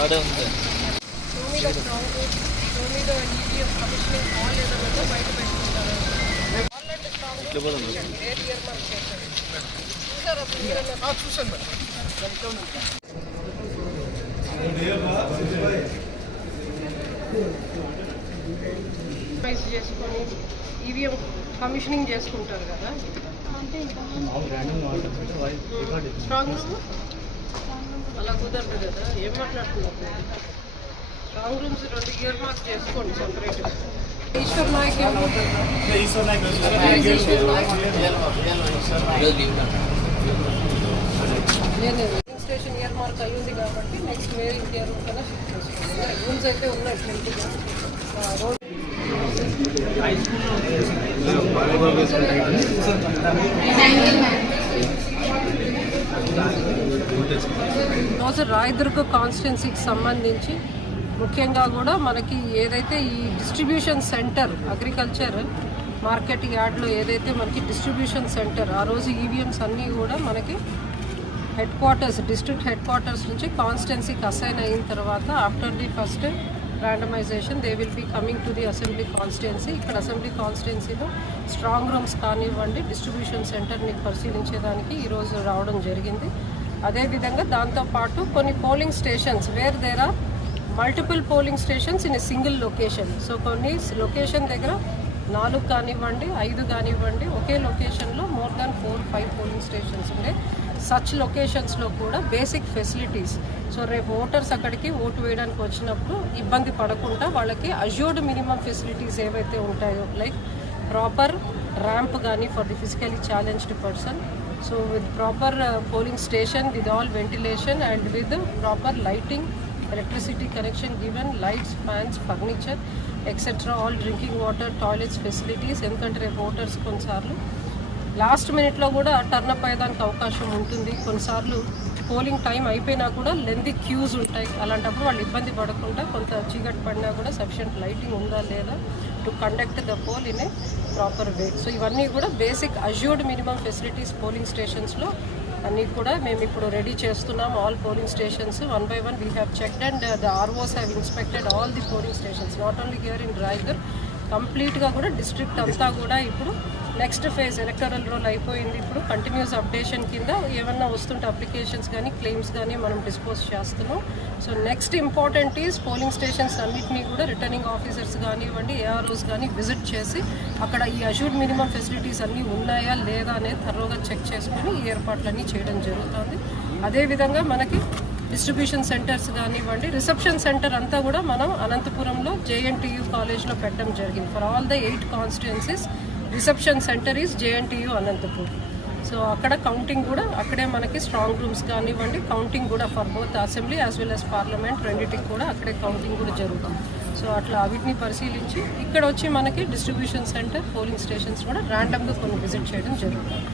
ఆడే ఉంది. చేసుకొని ఈవీఎం కమిషనింగ్ చేసుకుంటారు కదా. స్ట్రాంగ్ రూమ్ అలా కుదరదు కదా. ఏం మాట్లాడుతున్నారు? స్ట్రాంగ్ రూమ్స్ 2 ఇయర్ మార్క్ చేసుకోండి సపరేట్గా. Eshwar Naik station earmark అయ్యింది కాబట్టి నెక్స్ట్ వేరే ఇయర్ కన్నా షిఫ్ట్ చేసుకోండి. రూమ్స్ అయితే ఉన్నాయి. రోజు రాయదుర్గ కాన్స్టిట్యున్సీకి సంబంధించి ముఖ్యంగా కూడా మనకి ఏదైతే ఈ డిస్ట్రిబ్యూషన్ సెంటర్ అగ్రికల్చర్ మార్కెట్ యార్డ్లో ఏదైతే మనకి డిస్ట్రిబ్యూషన్ సెంటర్ ఆ రోజు ఈవీఎంస్ అన్నీ కూడా మనకి head quarters district head quarters నుంచి కాన్స్టిట్యున్సీకి అసైన్ అయిన తర్వాత after the first randomization they will be coming to the assembly constituency. ఇక్కడ అసెంబ్లీ కాన్స్టిట్యున్సీలో స్ట్రాంగ్ రూమ్స్ కానివ్వండి డిస్ట్రిబ్యూషన్ సెంటర్ని పరిశీలించేదానికి ఈరోజు రావడం జరిగింది. అదేవిధంగా దాంతోపాటు కొన్ని polling stations where there are multiple polling stations in a single location. So కొన్ని లొకేషన్ దగ్గర 4 కానివ్వండి 5 కానివ్వండి ఒకే లొకేషన్లో మోర్ దాన్ 4-5 పోలింగ్ స్టేషన్స్ ఉండే సచ్ లొకేషన్స్లో కూడా బేసిక్ ఫెసిలిటీస్. సో రేపు ఓటర్స్ అక్కడికి ఓటు వేయడానికి వచ్చినప్పుడు ఇబ్బంది పడకుండా వాళ్ళకి అష్యూర్డ్ మినిమం ఫెసిలిటీస్ ఏవైతే ఉంటాయో లైక్ ప్రాపర్ ర్యాంప్ కానీ for the physically challenged person. So with proper polling station with all ventilation and with proper lighting, electricity connection given, lights, fans, furniture etcetera, all drinking water, toilets facilities. ఎందుకంటే రేపు voters కొన్నిసార్లు last మినిట్లో కూడా టర్నప్ అయ్యేదానికి అవకాశం ఉంటుంది. కొన్నిసార్లు polling time అయిపోయినా కూడా లెంతీ క్యూస్ ఉంటాయి. అలాంటప్పుడు వాళ్ళు ఇబ్బంది పడకుండా కొంత చీకటి పడినా కూడా సఫిషియంట్ లైటింగ్ ఉందా లేదా to conduct the poll in a proper way. So ఇవన్నీ కూడా basic assured minimum facilities polling స్టేషన్స్లో అన్నీ కూడా మేము ఇప్పుడు రెడీ చేస్తున్నాం. All polling stations 1 by 1 we have checked and the ROs have inspected all the polling stations not only here in Rayadurg, కంప్లీట్గా కూడా డిస్ట్రిక్ట్ అంతా కూడా ఇప్పుడు నెక్స్ట్ ఫేజ్ ఎలక్టరల్ రోల్ అయిపోయింది. ఇప్పుడు కంటిన్యూస్ అప్డేషన్ కింద ఏమన్నా వస్తుంటే అప్లికేషన్స్ కానీ క్లెయిమ్స్ కానీ మనం డిస్పోజ్ చేస్తున్నాం. So next important is polling stations అన్నింటినీ కూడా రిటర్నింగ్ ఆఫీసర్స్ కానివ్వండి ఏఆర్ఓస్ కానీ విజిట్ చేసి అక్కడ ఈ అష్యూర్డ్ మినిమం ఫెసిలిటీస్ అన్నీ ఉన్నాయా లేదా అనేది థరోగా చెక్ చేసుకుని ఈ ఏర్పాట్లన్నీ చేయడం జరుగుతుంది. అదేవిధంగా మనకి డిస్ట్రిబ్యూషన్ సెంటర్స్ కానివ్వండి రిసెప్షన్ సెంటర్ అంతా కూడా మనం అనంతపురంలో JNTU కాలేజ్లో పెట్టడం జరిగింది. For all the 8 constituencies reception centre is JNTU Anantapur. So అక్కడ కౌంటింగ్ కూడా అక్కడే మనకి స్ట్రాంగ్ రూమ్స్ కానివ్వండి కౌంటింగ్ కూడా for both assembly as well as parliament రెండింటికి కూడా అక్కడే కౌంటింగ్ కూడా జరుగుతుంది. సో అట్లా వీటిని పరిశీలించి ఇక్కడ వచ్చి మనకి డిస్ట్రిబ్యూషన్ సెంటర్ పోలింగ్ స్టేషన్స్ కూడా ర్యాండమ్గా కొన్ని విజిట్ చేయడం జరుగుతుంది.